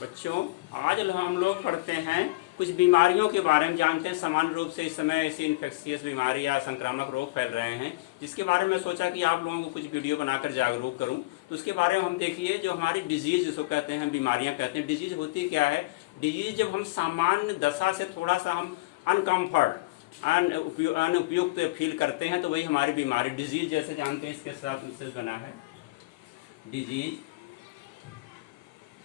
बच्चों, आज हम लोग पढ़ते हैं कुछ बीमारियों के बारे में, जानते हैं सामान्य रूप से इस समय ऐसी इन्फेक्शियस बीमारी या संक्रामक रोग फैल रहे हैं, जिसके बारे में सोचा कि आप लोगों को कुछ वीडियो बनाकर जागरूक करूं। तो उसके बारे में हम देखिए, जो हमारी डिजीज जिसको कहते हैं, बीमारियां कहते हैं। डिजीज होती क्या है? डिजीज जब हम सामान्य दशा से थोड़ा सा हम अनकम्फर्ट अनुपयुक्त फील करते हैं तो वही हमारी बीमारी डिजीज, जैसे जानते हैं इसके साथ से बना है डिजीज।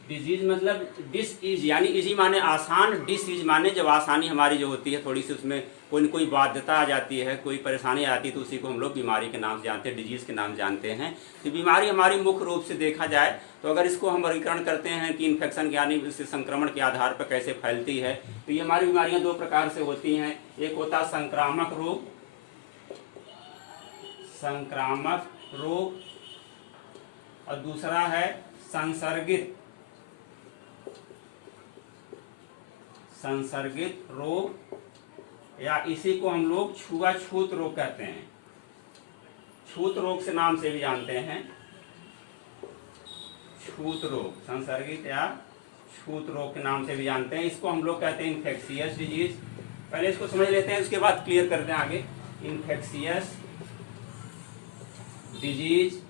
डिजीज मतलब डिस इज, यानी इजी माने आसान, डिस इज माने जब आसानी हमारी जो होती है थोड़ी सी, उसमें कोई न कोई बाध्यता आ जाती है, कोई परेशानी आ जाती है, तो उसी को हम लोग बीमारी के नाम से जानते हैं, डिजीज के नाम जानते हैं। तो बीमारी हमारी मुख्य रूप से देखा जाए तो अगर इसको हम वर्गीकरण करते हैं कि इन्फेक्शन यानी संक्रमण के आधार पर कैसे फैलती है, तो ये हमारी बीमारियां दो प्रकार से होती हैं। एक होता है संक्रामक रोग, संक्रामक रोग, और दूसरा है संसर्गित रोग, या इसी को हम लोग छुआछूत रोग कहते हैं। छूत रोग से नाम से भी जानते हैं, छूत रोग, संसर्गित या छूत रोग के नाम से भी जानते हैं। इसको हम लोग कहते हैं इन्फेक्शियस डिजीज। पहले इसको समझ लेते हैं, उसके बाद क्लियर करते हैं आगे। इन्फेक्शियस डिजीज,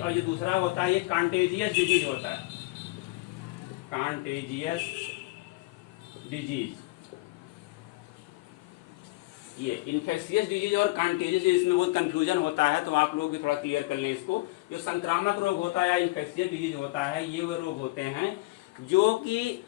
और ये दूसरा होता है, ये कांटेजियस डिजीज होता है, कांटेजियस डिजीज। ये इन्फेक्शियस डिजीज और कांटेजियस डिजीज, इसमें बहुत कंफ्यूजन होता है, तो आप लोग भी थोड़ा क्लियर कर लें इसको। जो संक्रामक रोग होता है या इन्फेक्शियस डिजीज होता है, ये वो रोग होते हैं जो कि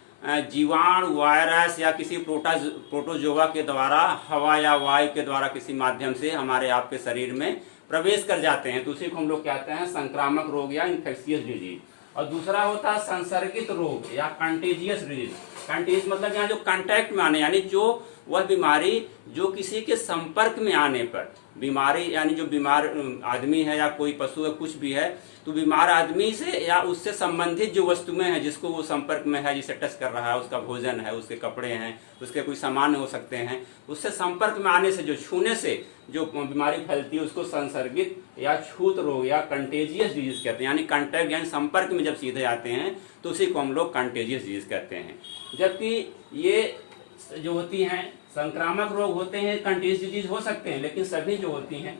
जीवाणु, वायरस या किसी प्रोटोजोआ के द्वारा, हवा या वायु के द्वारा किसी माध्यम से हमारे आपके शरीर में प्रवेश कर जाते हैं, तो उसी को हम लोग कहते हैं संक्रामक रोग या इन्फेक्शियस डिजीज। और दूसरा होता है संसर्गित रोग या कंटेजियस डिजीज। कंटेजियस मतलब यहाँ जो कांटेक्ट में आने, यानी जो वह बीमारी जो किसी के संपर्क में आने पर, बीमारी यानी जो बीमार आदमी है या कोई पशु है, कुछ भी है, तो बीमार आदमी से या उससे संबंधित जो वस्तुएं हैं जिसको वो संपर्क में है, जिसे टच कर रहा है, उसका भोजन है, उसके कपड़े हैं, उसके कोई सामान हो सकते हैं, उससे संपर्क में आने से, जो छूने से जो बीमारी फैलती है, उसको संसर्गित या छूत रोग या कंटेजियस डिजीज कहते हैं। यानी कांटेक्ट यानी संपर्क में जब सीधे आते हैं तो उसी को हम लोग कंटेजियस डिजीज कहते हैं। जबकि ये जो होती हैं संक्रामक रोग होते हैं, कंटेजियस डिजीज हो सकते हैं, लेकिन सभी जो होती हैं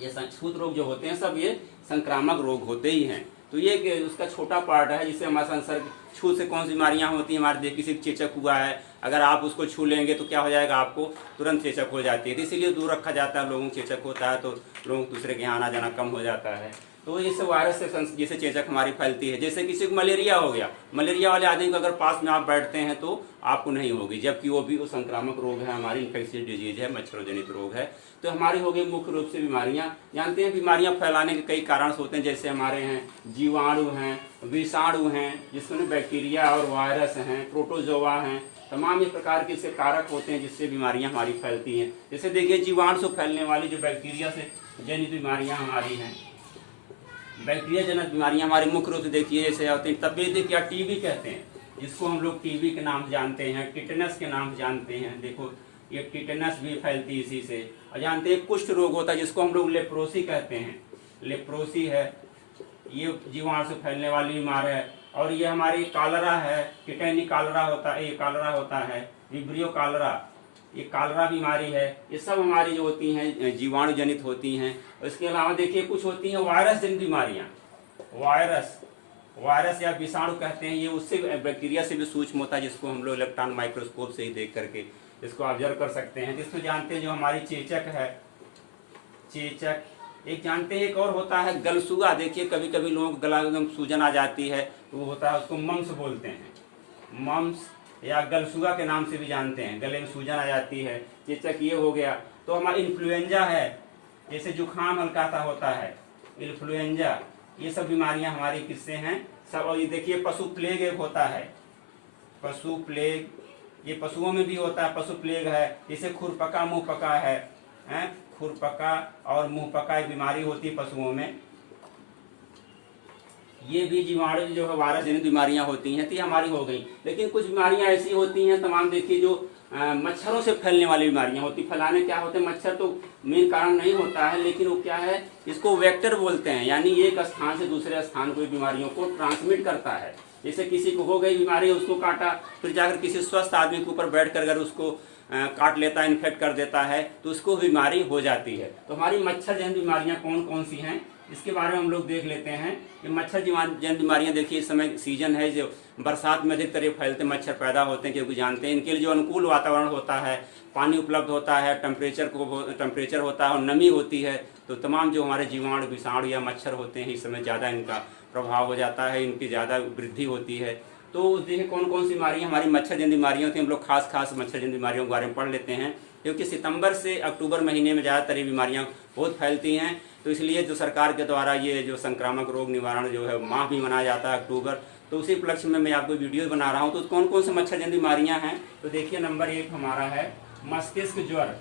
ये छूत रोग जो होते हैं, सब ये संक्रामक रोग होते ही हैं। तो ये उसका छोटा पार्ट है, जिससे हमारा संसर्ग, छूत से कौन सी बीमारियां होती हैं हमारे, किसी चेचक हुआ है, अगर आप उसको छू लेंगे तो क्या हो जाएगा, आपको तुरंत चेचक हो जाती है, तो इसीलिए दूर रखा जाता है। लोगों को चेचक होता है तो लोगों दूसरे के यहाँ आना जाना कम हो जाता है। तो इससे वायरस से जैसे चेचक हमारी फैलती है, जैसे किसी को मलेरिया हो गया, मलेरिया वाले आदमी को अगर पास में आप बैठते हैं तो आपको नहीं होगी, जबकि वो भी वो संक्रामक रोग है, हमारी इन्फेक्शियस डिजीज है, मच्छरों रोग है। तो हमारी हो गई मुख्य रूप से बीमारियां। जानते हैं बीमारियां फैलाने के कई कारण होते हैं, जैसे हमारे हैं जीवाणु हैं, विषाणु हैं, जिसमें बैक्टीरिया और वायरस हैं, प्रोटोजोआ हैं, तमाम इस प्रकार के इससे कारक होते हैं जिससे बीमारियां हमारी फैलती हैं। जैसे देखिए, जीवाणु से फैलने वाली जो बैक्टीरिया से जनित बीमारियां हमारी हैं, बैक्टीरिया जनित बीमारियां हमारी मुख्य रूप से देखिए जैसे होती हैं तपेदिक या टीबी कहते हैं, जिसको हम लोग टीबी के नाम जानते हैं, टिटनस के नाम जानते हैं। देखो ये टिटनस भी फैलती इसी से। और जानते हैं कुष्ठ रोग होता है, जिसको हम लोग लेप्रोसी कहते हैं, लेप्रोसी है, ये जीवाणु से फैलने वाली बीमार है। और ये हमारी कालरा है, टिटेनी कालरा होता है, ये कालरा होता है, विब्रियो कालरा, ये कालरा बीमारी है। ये सब हमारी जो होती हैं जीवाणु जनित होती हैं। और इसके अलावा देखिए कुछ होती हैं वायरस जनित बीमारियां, वायरस या विषाणु कहते हैं, ये उससे बैक्टीरिया से भी सूक्ष्म होता है, जिसको हम लोग इलेक्ट्रॉन माइक्रोस्कोप से ही देख करके इसको ऑब्जर्व कर सकते हैं। जिसमें जानते हैं जो हमारी चेचक है, चेचक एक जानते हैं, एक और होता है गलसुआ। देखिए कभी कभी लोगों को गला एकदम सूजन आ जाती है, तो वो होता है, उसको मम्स बोलते हैं, मम्स या गलसुआ के नाम से भी जानते हैं, गले में सूजन आ जाती है, चेचक ये हो गया। तो हमारा इन्फ्लुएंजा है, जैसे जुकाम हल्का सा होता है, इन्फ्लुएंजा, ये सब बीमारियां हमारी किससे हैं सब। और ये देखिए पशु प्लेग एक होता है, पशु प्लेग, ये पशुओं में भी होता है, पशु प्लेग है। जैसे खुरपका मुंहपका है, खुरपका और मुंहपका एक बीमारी होती है पशुओं में। ये भी जीवाणु जो है वायरस जनित बीमारियां होती हैं, तो ये हमारी हो गई। लेकिन कुछ बीमारियां ऐसी होती हैं तमाम, देखिए जो मच्छरों से फैलने वाली बीमारियां होती। फैलाने क्या होते हैं, मच्छर तो मेन कारण नहीं होता है, लेकिन वो क्या है, इसको वेक्टर बोलते हैं, यानी एक स्थान से दूसरे स्थान को बीमारियों को ट्रांसमिट करता है। जैसे किसी को हो गई बीमारी, उसको काटा, फिर जाकर किसी स्वस्थ आदमी के ऊपर बैठ कर अगर उसको काट लेता है, इन्फेक्ट कर देता है, तो उसको बीमारी हो जाती है। तो हमारी मच्छर जनित बीमारियां कौन कौन सी हैं, इसके बारे में हम लोग देख लेते हैं कि मच्छर जनित बीमारियां, देखिए इस समय सीजन है, जो बरसात में अधिकतर ये फैलते मच्छर पैदा होते हैं, क्योंकि जानते हैं इनके लिए जो अनुकूल वातावरण होता है, पानी उपलब्ध होता है, टेम्परेचर होता है और नमी होती है, तो तमाम जो हमारे जीवाणु विषाणु या मच्छर होते हैं, इस समय ज़्यादा इनका प्रभाव हो जाता है, इनकी ज़्यादा वृद्धि होती है। तो देखिए कौन कौन सी बीमारियाँ हमारी मच्छर जनित बीमारियाँ होती हैं। हम लोग खास मच्छर जनित बीमारियों के बारे में पढ़ लेते हैं, क्योंकि सितंबर से अक्टूबर महीने में ज़्यादातर ये बीमारियाँ बहुत फैलती हैं। तो इसलिए जो सरकार के द्वारा ये जो संक्रामक रोग निवारण जो है माह भी मनाया जाता है अक्टूबर, तो उसी उपलक्ष्य में मैं आपको वीडियो बना रहा हूँ। तो कौन कौन से मच्छर जनित बीमारियाँ हैं, तो देखिए नंबर 1 हमारा है मस्तिष्क ज्वर।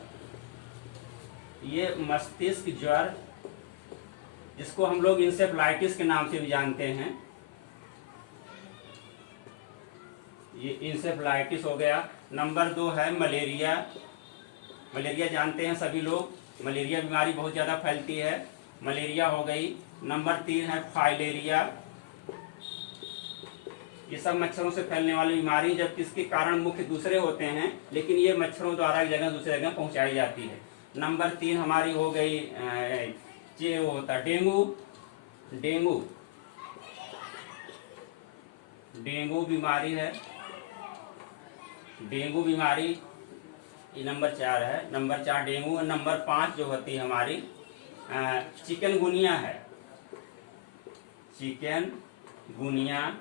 ये मस्तिष्क ज्वर, जिसको हम लोग इंसेफ्लाइटिस के नाम से भी जानते हैं, ये इंसेफ्लाइटिस हो गया। नंबर 2 है मलेरिया। मलेरिया जानते हैं सभी लोग, मलेरिया बीमारी बहुत ज़्यादा फैलती है, मलेरिया हो गई। नंबर 3 है फाइलेरिया। ये सब मच्छरों से फैलने वाली बीमारी, जबकि इसके कारण मुख्य दूसरे होते हैं, लेकिन ये मच्छरों द्वारा एक जगह दूसरे जगह पहुंचाई जाती है। नंबर 3 हमारी हो गई वो होता है डेंगू। डेंगू बीमारी है, डेंगू बीमारी ये नंबर 4 है। Number 4 dengue. नंबर 5 जो होती है हमारी चिकनगुनिया है। चिकनगुनिया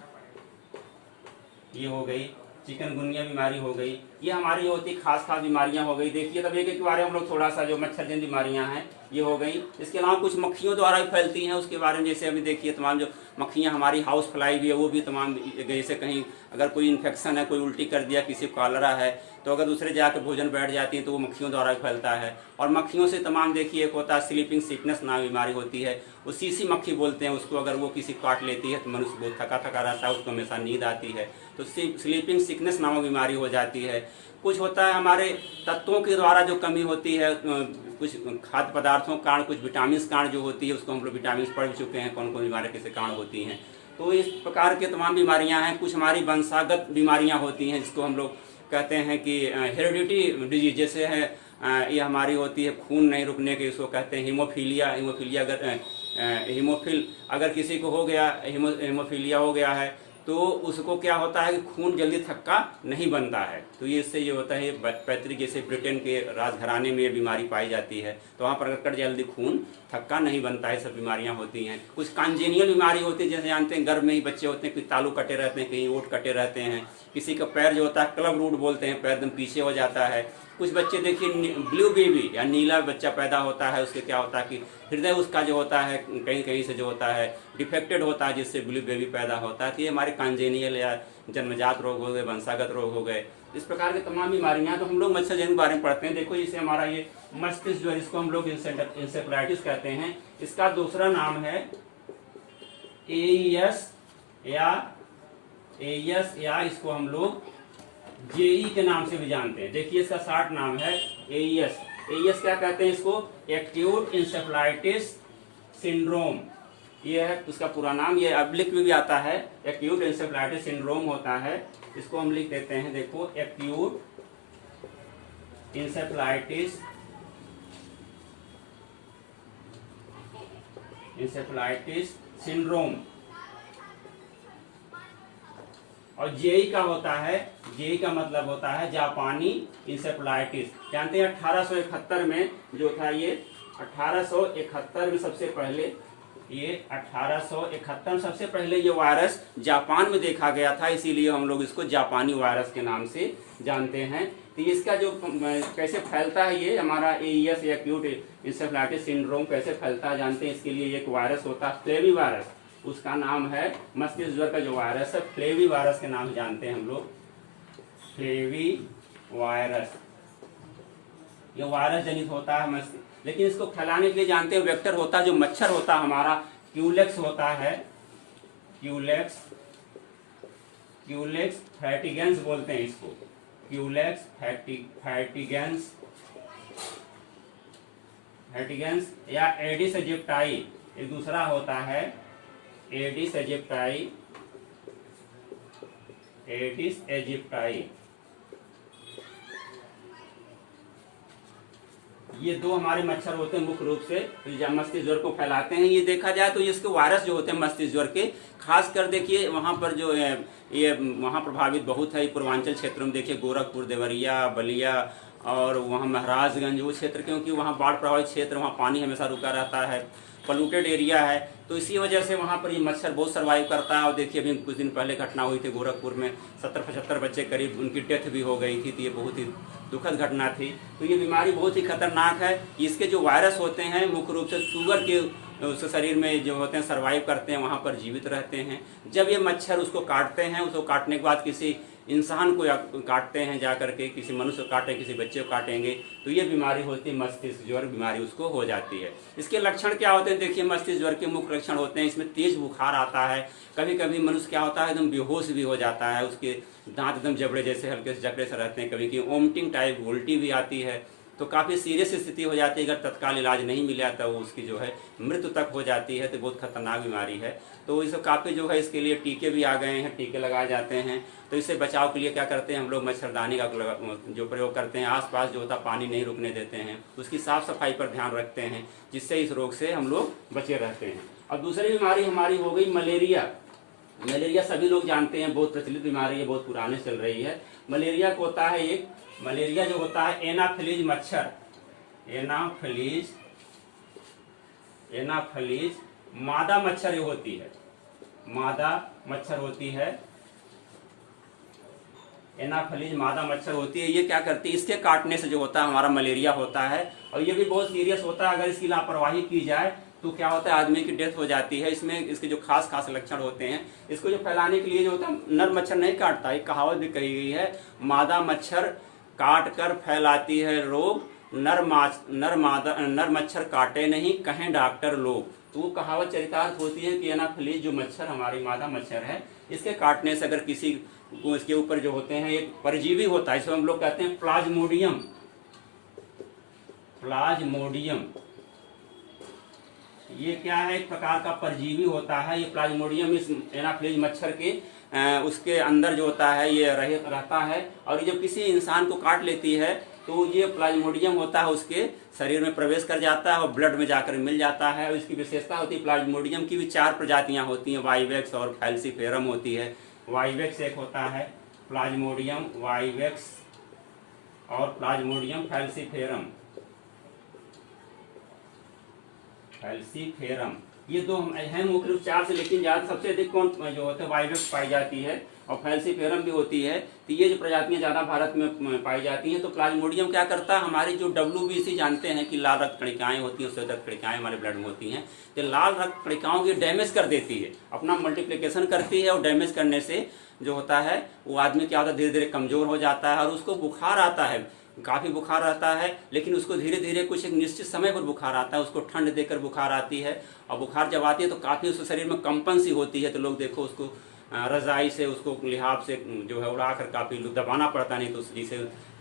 ये हो गई, चिकनगुनिया बीमारी हो गई। ये हमारी होती खास बीमारियां हो गई। देखिए तब एक बारे में हम लोग थोड़ा सा जो मच्छर जनित बीमारियां हैं ये हो गई। इसके अलावा कुछ मक्खियों द्वारा भी फैलती हैं, उसके बारे में जैसे अभी देखिए तमाम जो मक्खियां हमारी हाउस फ्लाई भी है, वो भी तमाम, जैसे कहीं अगर कोई इन्फेक्शन है, कोई उल्टी कर दिया, किसी को कॉलरा है, तो अगर दूसरे जाकर भोजन बैठ जाती हैं तो वो मक्खियों द्वारा भी फैलता है। और मक्खियों से तमाम देखिए एक होता है स्लीपिंग सिकनेस नाम बीमारी होती है, वो सीसी मक्खी बोलते हैं उसको। अगर वो किसी काट लेती है तो मनुष्य बहुत थका थका रहता है, उसको हमेशा नींद आती है, तो स्लीपिंग सिकनेस नामक बीमारी हो जाती है। कुछ होता है हमारे तत्वों के द्वारा जो कमी होती है, कुछ खाद्य पदार्थों के कारण, कुछ विटामिन के कारण जो होती है, उसको हम लोग विटामिन पढ़ चुके हैं कौन कौन बीमारियाँ किसके कारण होती हैं। तो इस प्रकार के तमाम बीमारियां हैं। कुछ हमारी वंशागत बीमारियां होती हैं, जिसको हम लोग कहते हैं कि हेरिडिटी डिजीज, जैसे है ये हमारी होती है खून नहीं रुकने के, इसको कहते हैं हीमोफीलिया। हीमोफिल अगर किसी को हो गया, हीमोफीलिया हो गया है, तो उसको क्या होता है कि खून जल्दी थक्का नहीं बनता है। तो ये इससे ये होता है, पैतृक जैसे ब्रिटेन के राजघराने में ये बीमारी पाई जाती है, तो वहाँ पर अगर जल्दी खून थक्का नहीं बनता है, सब बीमारियाँ होती हैं। कुछ कॉन्जेनियल बीमारी होती है, जैसे जानते हैं गर्भ में ही बच्चे होते हैं, कहीं तालू कटे रहते हैं, कहीं ओट कटे रहते हैं, किसी का पैर जो होता है क्लब रूट बोलते हैं, पैर एकदम पीछे हो जाता है। कुछ बच्चे देखिए ब्लू बेबी या नीला बच्चा पैदा होता है, उसके क्या होता है कि हृदय उसका जो होता है कहीं कहीं से जो होता है डिफेक्टेड होता है, जिससे ब्लू बेबी पैदा होता है। तो ये हमारे कॉन्जेनियल या जन्मजात रोग हो गए, वंशागत रोग हो गए, इस प्रकार के तमाम बीमारियां। तो हम लोग मच्छर जनित के बारे में पढ़ते हैं। देखो जैसे हमारा ये मस्तिष्क ज्वर, इसको हम लोग इंसेफ्लाइटिस कहते हैं। इसका दूसरा नाम है एईएस या इसको हम लोग जेई के नाम से भी जानते हैं। देखिए इसका शॉर्ट नाम है एईएस। एईएस क्या कहते हैं इसको, एक्यूट इंसेफ्लाइटिस सिंड्रोम, ये है उसका पूरा नाम। ये अब्लिक में भी आता है, एक्यूट इंसेफ्लाइटिस सिंड्रोम होता है। इसको हम लिख देते हैं, देखो एक्यूट इंसेफ्लाइटिस सिंड्रोम। और जेई का होता है, जेई का मतलब होता है जापानी इंसेफ्लाइटिस। जानते हैं 1871 में जो था, ये 1871 में सबसे पहले, ये 1871 सबसे पहले ये वायरस जापान में देखा गया था, इसीलिए हम लोग इसको जापानी वायरस के नाम से जानते हैं। तो इसका जो कैसे फैलता है, ये हमारा एईएस या एक्यूट इंसेफ्लाइटिस सिंड्रोम कैसे फैलता है जानते हैं। इसके लिए एक वायरस होता है फ्लेवी वायरस, उसका नाम है मस्तिष्क ज्वर का जो वायरस है फ्लेवी वायरस के नाम से जानते हैं हम लोग, फ्लेवी वायरस। ये वायरस जनित होता है मस्तिष्क, लेकिन इसको फैलाने के लिए जानते हैं वेक्टर होता है, जो मच्छर होता है हमारा क्यूलेक्स होता है, क्यूलेक्स फ्रैटिगेंस बोलते हैं इसको, क्यूलेक्स फैटिगेंस या एडिस एजिप्टाई, एक दूसरा होता है एडिस एजिप्टाई। ये दो हमारे मच्छर होते हैं मुख्य रूप से मस्तिष्क ज्वर को फैलाते हैं। ये देखा जाए तो इसके वायरस जो होते हैं मस्तिष्क ज्वर के, खासकर देखिए वहाँ पर जो है ये वहाँ प्रभावित बहुत है पूर्वांचल क्षेत्रों में। देखिए गोरखपुर, देवरिया, बलिया और वहाँ महाराजगंज वो क्षेत्र, क्योंकि वहाँ बाढ़ प्रभावित क्षेत्र, वहाँ पानी हमेशा रुका रहता है, पोल्यूटेड एरिया है, तो इसी वजह से वहाँ पर ये मच्छर बहुत सर्वाइव करता है। और देखिए अभी कुछ दिन पहले घटना हुई थी गोरखपुर में, 70-75 बच्चे करीब उनकी डेथ भी हो गई थी। तो ये बहुत ही दुखद घटना थी। तो ये बीमारी बहुत ही खतरनाक है। इसके जो वायरस होते हैं मुख्य रूप से शुगर के उसके शरीर में जो होते हैं सर्वाइव करते हैं, वहाँ पर जीवित रहते हैं। जब ये मच्छर उसको काटते हैं, उसको काटने के बाद किसी इंसान को काटते हैं, जा करके किसी मनुष्य को काटें, किसी बच्चे को काटेंगे, तो ये बीमारी होती है मस्तिष्क ज्वर बीमारी, उसको हो जाती है। इसके लक्षण क्या होते हैं? देखिए मस्तिष्क ज्वर के मुख्य लक्षण होते हैं, इसमें तेज बुखार आता है, कभी कभी मनुष्य क्या होता है एकदम बेहोश भी हो जाता है, उसके दांत एकदम जबड़े जैसे हल्के से जकड़े से रहते हैं, कभी कभी वोमिटिंग टाइप उल्टी भी आती है। तो काफ़ी सीरियस स्थिति हो जाती है, अगर तत्काल इलाज नहीं मिला तो उसकी जो है मृत्यु तक हो जाती है। तो बहुत खतरनाक बीमारी है। तो इसे काफ़ी जो है इसके लिए टीके भी आ गए हैं, टीके लगाए जाते हैं। तो इससे बचाव के लिए क्या करते हैं हम लोग, मच्छरदानी का जो प्रयोग करते हैं, आसपास जो होता पानी नहीं रुकने देते हैं, उसकी साफ सफाई पर ध्यान रखते हैं, जिससे इस रोग से हम लोग बचे रहते हैं। अब दूसरी बीमारी हमारी हो गई मलेरिया। मलेरिया सभी लोग जानते हैं, बहुत प्रचलित बीमारी है, बहुत पुराने चल रही है। मलेरिया को होता है एक, मलेरिया जो होता है एनाफिलीज मच्छर, एनाफिलीज मादा मच्छर जो होती है, मादा मच्छर होती है, एनाफिलीज मादा मच्छर होती है। ये क्या करती है, इसके काटने से जो होता है हमारा मलेरिया होता है, और ये भी बहुत सीरियस होता है। अगर इसकी लापरवाही की जाए तो क्या होता है, आदमी की डेथ हो जाती है। इसमें इसके जो खास खास लक्षण होते हैं, इसको जो फैलाने के लिए जो होता है, नर मच्छर नहीं काटता, एक कहावत भी कही गई है, मादा मच्छर काट कर फैलाती है रोग, नर मच्छर काटे नहीं कहें डॉक्टर लोग। तो वो कहावत चरितार्थ होती है कि एनाफिलीज जो मच्छर हमारी मादा मच्छर है, इसके काटने से अगर किसी इसके ऊपर जो होते हैं एक परजीवी होता है, इसको हम लोग कहते हैं प्लाज्मोडियम। ये क्या है, एक प्रकार का परजीवी होता है। ये प्लाज्मोडियम इस एनाफिलीज मच्छर के उसके अंदर जो होता है ये रहता है, और जब किसी इंसान को काट लेती है तो ये प्लाज्मोडियम होता है उसके शरीर में प्रवेश कर जाता है और ब्लड में जाकर मिल जाता है। और इसकी विशेषता होती है, प्लाज्मोडियम की भी 4 प्रजातियां होती हैं, वाइवेक्स और फैल्सीफेरम होती है। वाइवेक्स एक होता है, प्लाज्मोडियम वाइवेक्स और प्लाज्मोडियम फैल्सीफेरम, ये दो हैं मुख्य रूप 4 से, लेकिन ज्यादा सबसे अधिक कौन जो होता है वाइवेक्स पाई जाती है और फैल्सीफेरम भी होती है। तो ये जो प्रजातियां ज्यादा भारत में पाई जाती हैं। तो प्लाज्मोडियम क्या करता है, हमारी जो WBC जानते हैं कि लाल रक्त कणिकाएं होती हैं, श्वेत रक्त कणिकाएं हमारे ब्लड में होती हैं, तो लाल रक्त कणिकाओं की डैमेज कर देती है, अपना मल्टीप्लिकेशन करती है, और डैमेज करने से जो होता है वो आदमी क्या होता है धीरे धीरे कमजोर हो जाता है, और उसको बुखार आता है, काफ़ी बुखार आता है, लेकिन उसको धीरे धीरे कुछ एक निश्चित समय पर बुखार आता है, उसको ठंड देकर बुखार आती है, और बुखार जब आती है तो काफ़ी उसके शरीर में कंपन सी होती है। तो लोग देखो उसको रजाई से उसको लिहाफ से जो है उड़ा कर काफ़ी दबाना पड़ता, नहीं तो जिसे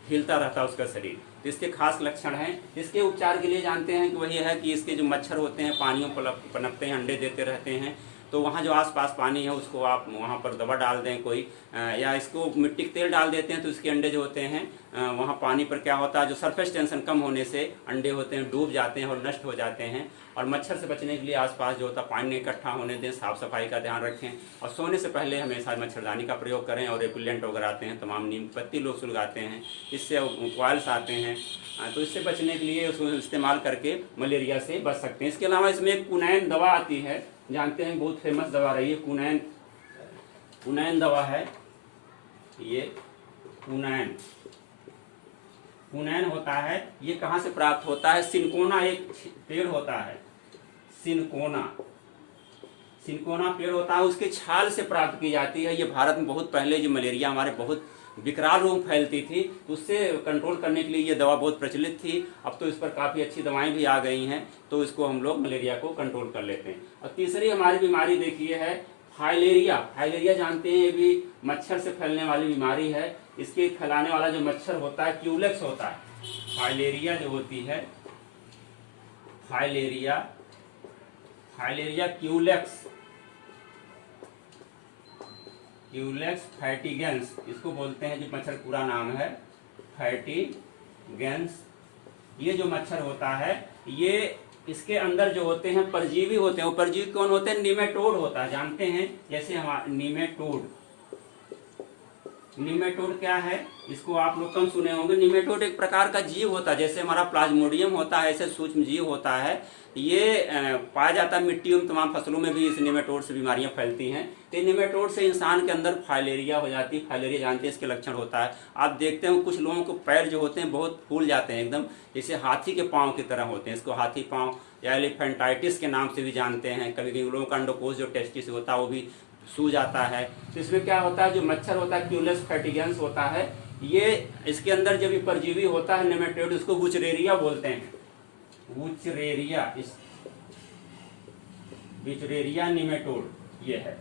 हिलता रहता है उसका शरीर। तो इसके खास लक्षण हैं। इसके उपचार के लिए जानते हैं कि वही है कि इसके जो मच्छर होते हैं पानियों पनपते हैं, अंडे देते रहते हैं, तो वहाँ जो आसपास पानी है उसको आप वहाँ पर दवा डाल दें कोई, या इसको मिट्टी का तेल डाल देते हैं, तो इसके अंडे जो होते हैं वहाँ पानी पर क्या होता है, जो सरफेस टेंशन कम होने से अंडे होते हैं डूब जाते हैं और नष्ट हो जाते हैं। और मच्छर से बचने के लिए आसपास जो होता है पानी इकट्ठा होने दें, साफ सफाई का ध्यान रखें, और सोने से पहले हमेशा मच्छरदानी का प्रयोग करें। और रेपिलेंट वगैरह आते हैं, तमाम नीम पत्ती लोग सुलगाते हैं, इससे कॉइल्स आते हैं, तो इससे बचने के लिए उसको इस्तेमाल करके मलेरिया से बच सकते हैं। इसके अलावा इसमें एक कुनैन दवा आती है, जानते हैं बहुत फेमस दवा रही है, कुनैन दवा है। ये कुनैन होता है, ये कहाँ से प्राप्त होता है, सिनकोना एक पेड़ होता है, सिनकोना पेड़ होता है, उसके छाल से प्राप्त की जाती है। ये भारत में बहुत पहले जो मलेरिया हमारे बहुत विकराल रूप फैलती थी, तो उससे कंट्रोल करने के लिए ये दवा बहुत प्रचलित थी। अब तो इस पर काफ़ी अच्छी दवाएं भी आ गई हैं, तो इसको हम लोग मलेरिया को कंट्रोल कर लेते हैं। और तीसरी हमारी बीमारी देखिए है फाइलेरिया, फाइलेरिया जानते हैं, ये भी मच्छर से फैलने वाली बीमारी है। इसके फैलाने वाला जो मच्छर होता है क्यूलेक्स होता है। फाइलेरिया जो होती है, फाइलेरिया, फाइलेरिया क्यूलेक्स, क्यूलेक्स फैटिगेंस इसको बोलते हैं, जो मच्छर पूरा नाम है फैटिगेंस। ये जो मच्छर होता है, ये इसके अंदर जो होते हैं परजीवी होते हैं। वो परजीवी कौन होते हैं? निमेटोड होता है, जानते हैं। जैसे हमारा निमेटोड, निमेटोड क्या है, इसको आप लोग कम सुने होंगे। निमेटोड एक प्रकार का जीव होता है, जैसे हमारा प्लाज्मोडियम होता है, ऐसे सूक्ष्म जीव होता है। ये पाया जाता है मिट्टियों में, तमाम फसलों में भी इस निमेटोड से बीमारियां फैलती हैं। तो निमेटोड से इंसान के अंदर फाइलेरिया हो जाती है। फाइलेरिया जानते हैं इसके लक्षण होता है। आप देखते हो कुछ लोगों को पैर जो होते हैं बहुत फूल जाते हैं, एकदम जैसे हाथी के पाँव की तरह होते हैं। इसको हाथी पाँव या एलिफेंटाइटिस के नाम से भी जानते हैं। कभी कभी लोगों का अंडोकोश जो टेस्टिस होता है वो भी सूज जाता है। तो इसमें क्या होता है, जो मच्छर होता है क्यूलेक्स फैटिगेंस होता है, ये इसके अंदर जब ये परजीवी होता है नेमेटोड, उसको वुचरेरिया बोलते हैं। वुचरेरिया, इस वुचरेरिया निमेटोड ये है।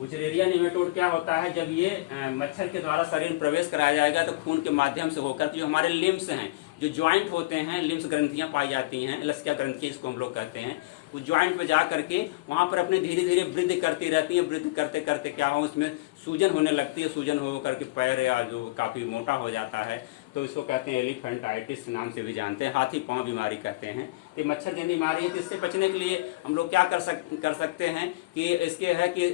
वुचरेरिया निमेटोड क्या होता है, जब ये मच्छर के द्वारा शरीर में प्रवेश कराया जाएगा तो खून के माध्यम से होकर जो हमारे लिम्स हैं, जो ज्वाइंट होते हैं, लिम्स ग्रंथियां पाई जाती हैं, लसिका ग्रंथियां इसको हम लोग कहते हैं, उस ज्वाइंट पे जा करके वहां पर अपने धीरे धीरे वृद्धि करती रहती है। वृद्धि करते करते क्या हो, उसमें सूजन होने लगती है। सूजन हो करके पैर या जो काफ़ी मोटा हो जाता है, तो इसको कहते हैं एलिफेंटाइटिस नाम से भी जानते हैं, हाथी पाँव बीमारी कहते हैं। तो मच्छर जनित बीमारी है। तो इससे बचने के लिए हम लोग क्या कर सकते हैं कि इसके है कि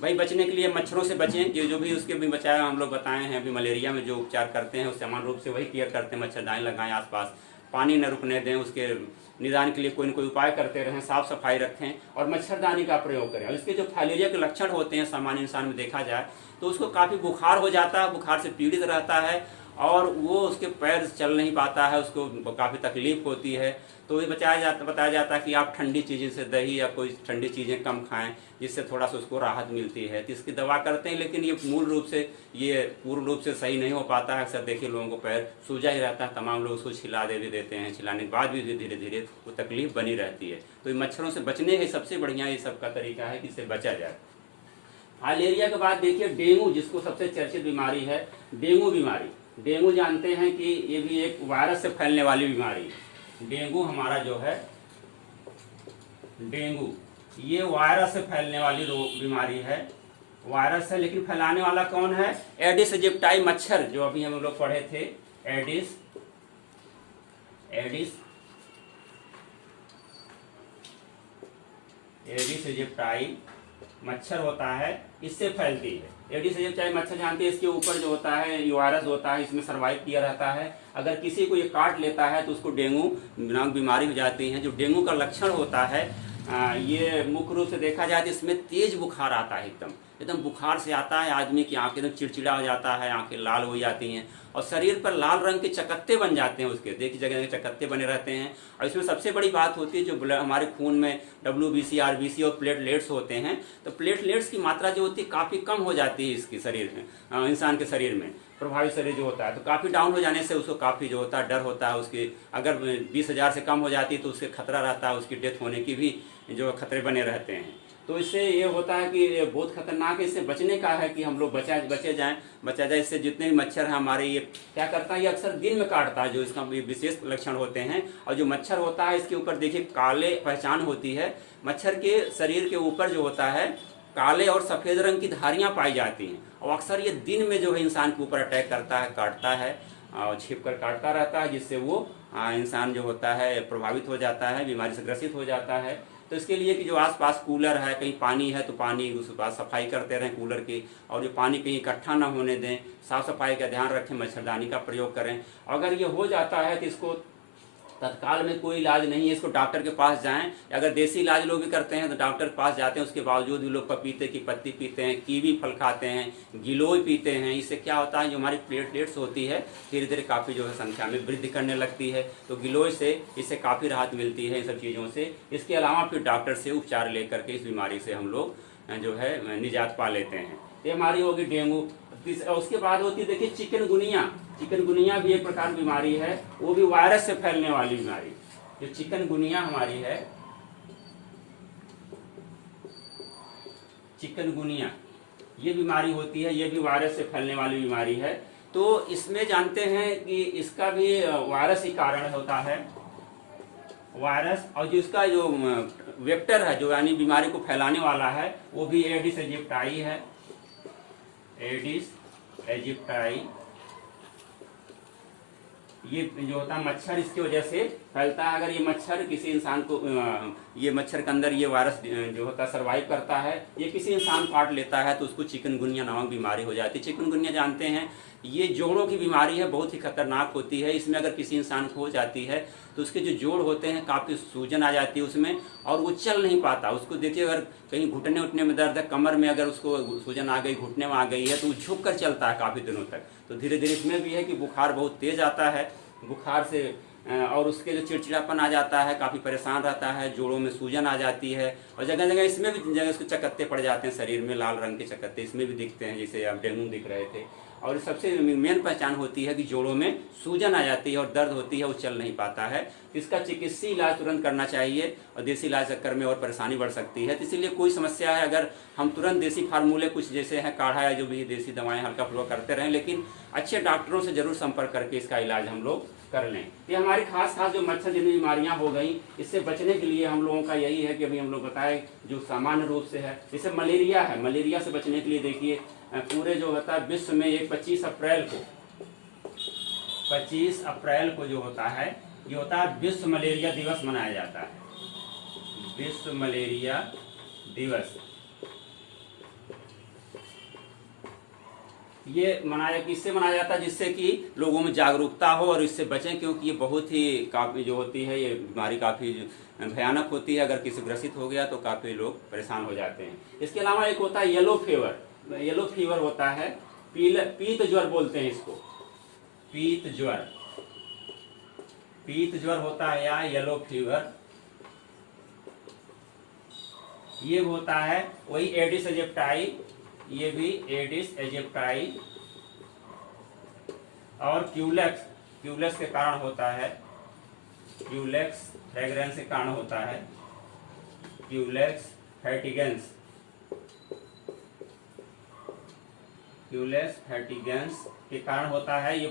भाई बचने के लिए मच्छरों से बचें, कि जो भी उसके भी बचाया हम लोग बताए हैं। अभी मलेरिया में जो उपचार करते हैं उस समान रूप से वही केयर करते हैं। मच्छरदानी लगाएं आसपास, पानी न रुकने दें, उसके निदान के लिए कोई न कोई उपाय करते रहें, साफ सफाई रखें और मच्छरदानी का प्रयोग करें। और इसके जो फाइलेरिया के लक्षण होते हैं सामान्य इंसान में देखा जाए तो उसको काफ़ी बुखार हो जाता है, बुखार से पीड़ित रहता है और वो उसके पैर चल नहीं पाता है, उसको काफ़ी तकलीफ होती है। तो ये बताया जाता है कि आप ठंडी चीज़ें से दही या कोई ठंडी चीज़ें कम खाएं, जिससे थोड़ा सा उसको राहत मिलती है। तो इसकी दवा करते हैं, लेकिन ये मूल रूप से ये पूर्ण रूप से सही नहीं हो पाता है। अक्सर देखिए लोगों को पैर सूजा ही रहता है, तमाम लोग उसको छिला दे भी देते हैं, छिलाने के बाद भी धीरे धीरे वो तकलीफ बनी रहती है। तो मच्छरों से बचने के सबसे बढ़िया ये सबका तरीका है कि इससे बचा जाए। फाइलेरिया के बाद देखिए डेंगू, जिसको सबसे चर्चित बीमारी है डेंगू बीमारी। डेंगू जानते हैं कि ये भी एक वायरस से फैलने वाली बीमारी है। डेंगू हमारा जो है, डेंगू ये वायरस से फैलने वाली बीमारी है, वायरस है। लेकिन फैलाने वाला कौन है? एडिस इजिप्टाई मच्छर, जो अभी हम लोग पढ़े थे। एडिस इजिप्टाई मच्छर होता है, इससे फैलती है। एडिस इजिप्टाई मच्छर जानते हैं, इसके ऊपर जो होता है ये वायरस होता है, इसमें सर्वाइव किया रहता है। अगर किसी को ये काट लेता है तो उसको डेंगू नामक बीमारी हो जाती है। जो डेंगू का लक्षण होता है ये मुख्य रूप से देखा जाए तो इसमें तेज बुखार आता है, एकदम बुखार से आता है, आदमी की आंखें एकदम चिड़चिड़ा हो जाता है, आंखें लाल हो जाती हैं और शरीर पर लाल रंग के चकत्ते बन जाते हैं। उसके देखिए जगह जगह चकत्ते बने रहते हैं। और इसमें सबसे बड़ी बात होती है जो हमारे खून में WBC, RBC और प्लेटलेट्स होते हैं, तो प्लेटलेट्स की मात्रा जो होती है काफ़ी कम हो जाती है इसकी शरीर में, इंसान के शरीर में प्रभावित शरीर जो होता है। तो काफ़ी डाउन हो जाने से उसको काफ़ी जो होता है डर होता है उसकी। अगर 20,000 से कम हो जाती है तो उसके खतरा रहता है, उसकी डेथ होने की भी जो खतरे बने रहते हैं। तो इससे ये होता है कि ये बहुत खतरनाक है। इससे बचने का है कि हम लोग बचा जाए। इससे जितने भी मच्छर हैं हमारे, ये क्या करता है, ये अक्सर दिन में काटता है, जो इसका विशेष लक्षण होते हैं। और जो मच्छर होता है इसके ऊपर देखिए काले पहचान होती है। मच्छर के शरीर के ऊपर जो होता है काले और सफ़ेद रंग की धारियाँ पाई जाती हैं और अक्सर ये दिन में जो है इंसान के ऊपर अटैक करता है, काटता है और छिप कर काटता रहता है, जिससे वो इंसान जो होता है प्रभावित हो जाता है, बीमारी से ग्रसित हो जाता है। तो इसके लिए कि जो आसपास कूलर है, कहीं पानी है तो पानी उस पास सफाई करते रहें कूलर की, और जो पानी कहीं इकट्ठा ना होने दें, साफ़ सफाई का ध्यान रखें, मच्छरदानी का प्रयोग करें। अगर ये हो जाता है तो इसको तत्काल में कोई इलाज नहीं है, इसको डॉक्टर के पास जाएं। अगर देसी इलाज लोग भी करते हैं तो डॉक्टर के पास जाते हैं, उसके बावजूद भी लोग पपीते की पत्ती पीते हैं, कीवी फल खाते हैं, गिलोय पीते हैं। इससे क्या होता है, जो हमारी प्लेटलेट्स होती है धीरे धीरे काफ़ी जो है संख्या में वृद्धि करने लगती है। तो गिलोय से इससे काफ़ी राहत मिलती है इन सब चीज़ों से। इसके अलावा फिर डॉक्टर से उपचार ले करके इस बीमारी से हम लोग जो है निजात पा लेते हैं। ये हमारी होगी डेंगू। उसके बाद होती है देखिए चिकनगुनिया। चिकनगुनिया भी एक प्रकार की बीमारी है, वो भी वायरस से फैलने वाली बीमारी। जो चिकनगुनिया हमारी है, चिकनगुनिया ये बीमारी होती है, ये भी वायरस से फैलने वाली बीमारी है। तो इसमें जानते हैं कि इसका भी वायरस ही कारण होता है, वायरस, और जो इसका जो वेक्टर है, जो यानी बीमारी को फैलाने वाला है, वो भी एडिस एजिप्टाई है, एडिस एजिप्टाई। ये जो होता है मच्छर इसकी वजह से फैलता है। अगर ये मच्छर किसी इंसान को, ये मच्छर के अंदर ये वायरस जो होता है सर्वाइव करता है, ये किसी इंसान काट लेता है तो उसको चिकनगुनिया नामक बीमारी हो जाती है। चिकनगुनिया जानते हैं ये जोड़ों की बीमारी है, बहुत ही खतरनाक होती है। इसमें अगर किसी इंसान को हो जाती है तो उसके जो जोड़ होते हैं काफ़ी सूजन आ जाती है उसमें, और वो चल नहीं पाता। उसको देखिए अगर कहीं घुटने उठने में दर्द है, कमर में अगर उसको सूजन आ गई, घुटने में आ गई है, तो वो झुक कर चलता है काफ़ी दिनों तक। तो धीरे धीरे इसमें भी है कि बुखार बहुत तेज आता है, बुखार से और उसके जो चिड़चिड़ापन आ जाता है, काफ़ी परेशान रहता है, जोड़ों में सूजन आ जाती है, और जगह जगह इसमें भी जगह उसको चकत्ते पड़ जाते हैं शरीर में, लाल रंग के चकत्ते इसमें भी दिखते हैं, जैसे अब डेंगू दिख रहे थे। और सबसे मेन पहचान होती है कि जोड़ों में सूजन आ जाती है और दर्द होती है, वो चल नहीं पाता है। इसका चिकित्सीय इलाज तुरंत करना चाहिए, और देसी इलाज चक्कर में और परेशानी बढ़ सकती है। तो इसीलिए कोई समस्या है, अगर हम तुरंत देसी फार्मूले कुछ जैसे हैं काढ़ा या जो भी देसी दवाएं हल्का फुल्का करते रहें, लेकिन अच्छे डॉक्टरों से जरूर संपर्क करके इसका इलाज हम लोग कर लें। ये हमारी खास जो मच्छर जन्य बीमारियां हो गई, इससे बचने के लिए हम लोगों का यही है कि अभी हम लोग बताए जो सामान्य रूप से है, जैसे मलेरिया है, मलेरिया से बचने के लिए देखिए पूरे जो होता है विश्व में एक 25 अप्रैल को जो होता है, ये होता है विश्व मलेरिया दिवस मनाया जाता है, विश्व मलेरिया दिवस। ये मनाया किससे मनाया जाता है, जिससे कि लोगों में जागरूकता हो और इससे बचें, क्योंकि ये बहुत ही काफ़ी जो होती है, ये बीमारी काफ़ी भयानक होती है। अगर किसी ग्रसित हो गया तो काफ़ी लोग परेशान हो जाते हैं। इसके अलावा एक होता है येलो फीवर, येलो फीवर होता है, पीत ज्वर बोलते हैं इसको, पीत ज्वर होता है या येलो फीवर, ये होता है वही एडिस एजिप्टाई, ये भी एडिस एजिप्टाई, और क्यूलेक्स के कारण होता है, क्यूलेक्स फ्रेग्रेंस के कारण होता है, क्यूलेक्स फैटिगेंस के कारण होता है। ये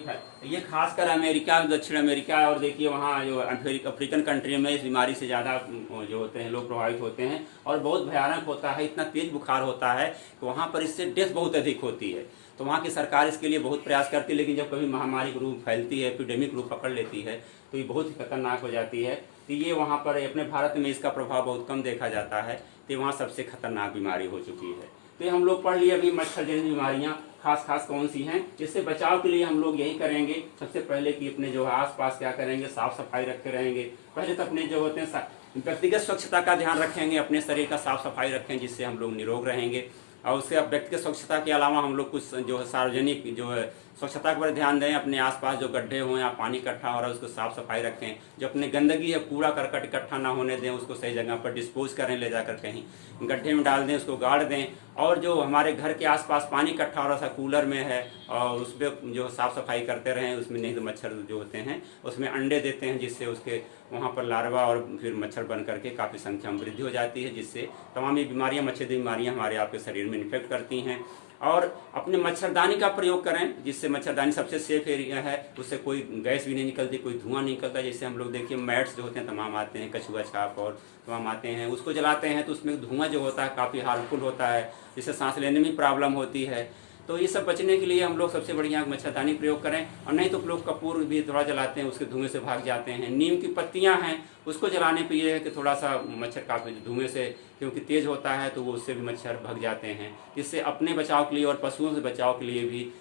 खासकर अमेरिका, दक्षिण अमेरिका, और देखिए वहाँ जो अफ्रीकन कंट्री में इस बीमारी से ज़्यादा जो होते हैं लोग प्रभावित होते हैं, और बहुत भयानक होता है। इतना तेज बुखार होता है कि वहाँ पर इससे डेथ बहुत अधिक होती है। तो वहाँ की सरकार इसके लिए बहुत प्रयास करती है, लेकिन जब कभी महामारी का रूप फैलती है, एपिडेमिक रूप पकड़ लेती है, तो ये बहुत ही खतरनाक हो जाती है। तो ये वहाँ पर अपने भारत में इसका प्रभाव बहुत कम देखा जाता है, तो वहाँ सबसे खतरनाक बीमारी हो चुकी है। तो हम लोग पढ़ लिए अभी मच्छर जन्य बीमारियाँ खास कौन सी हैं। इससे बचाव के लिए हम लोग यही करेंगे, सबसे पहले कि अपने जो आसपास क्या करेंगे, साफ सफाई रखते रहेंगे। पहले तो अपने जो होते हैं व्यक्तिगत स्वच्छता का ध्यान रखेंगे, अपने शरीर का साफ सफाई रखें, जिससे हम लोग निरोग रहेंगे। और उसके व्यक्तिगत स्वच्छता के अलावा हम लोग कुछ जो सार्वजनिक जो है स्वच्छता पर ध्यान दें। अपने आसपास जो गड्ढे हों या पानी इकट्ठा हो रहा है उसको साफ सफाई रखें। जो अपने गंदगी है, कूड़ा करकट इकट्ठा ना होने दें, उसको सही जगह पर डिस्पोज करें, ले जाकर कहीं गड्ढे में डाल दें, उसको गाड़ दें। और जो हमारे घर के आसपास पानी इकट्ठा हो रहा था, कूलर में है, और उस पर जो साफ़ सफाई करते रहें। उसमें नहीं तो मच्छर जो होते हैं उसमें अंडे देते हैं, जिससे उसके वहाँ पर लार्वा और फिर मच्छर बन करके काफ़ी संख्या में वृद्धि हो जाती है, जिससे तमाम ये बीमारियाँ, मच्छरजन्य बीमारियाँ हमारे आपके शरीर में इन्फेक्ट करती हैं। और अपने मच्छरदानी का प्रयोग करें, जिससे मच्छरदानी सबसे सेफ एरिया है, उससे कोई गैस भी नहीं निकलती, कोई धुआं नहीं निकलता। जैसे हम लोग देखिए मैट्स जो होते हैं तमाम आते हैं, कछुआ छाप और तमाम आते हैं, उसको जलाते हैं तो उसमें धुआं जो होता है काफ़ी हार्मफुल होता है, जिससे सांस लेने में प्रॉब्लम होती है। तो ये सब बचने के लिए हम लोग सबसे बढ़िया मच्छरदानी प्रयोग करें। और नहीं तो लोग कपूर भी थोड़ा जलाते हैं, उसके धुएं से भाग जाते हैं। नीम की पत्तियां हैं, उसको जलाने पे ये है कि थोड़ा सा मच्छर काफ़ी धुएं से, क्योंकि तेज़ होता है तो वो उससे भी मच्छर भग जाते हैं। इससे अपने बचाव के लिए और पशुओं से बचाव के लिए भी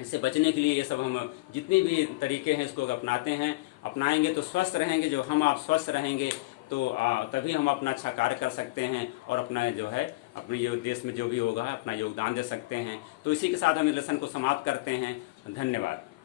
इससे बचने के लिए ये सब हम जितनी भी तरीके हैं इसको अपनाएंगे तो स्वस्थ रहेंगे। जो हम आप स्वस्थ रहेंगे तो तभी हम अपना अच्छा कार्य कर सकते हैं, और अपना जो है अपने जो देश में जो भी होगा अपना योगदान दे सकते हैं। तो इसी के साथ हम इस लेसन को समाप्त करते हैं। धन्यवाद।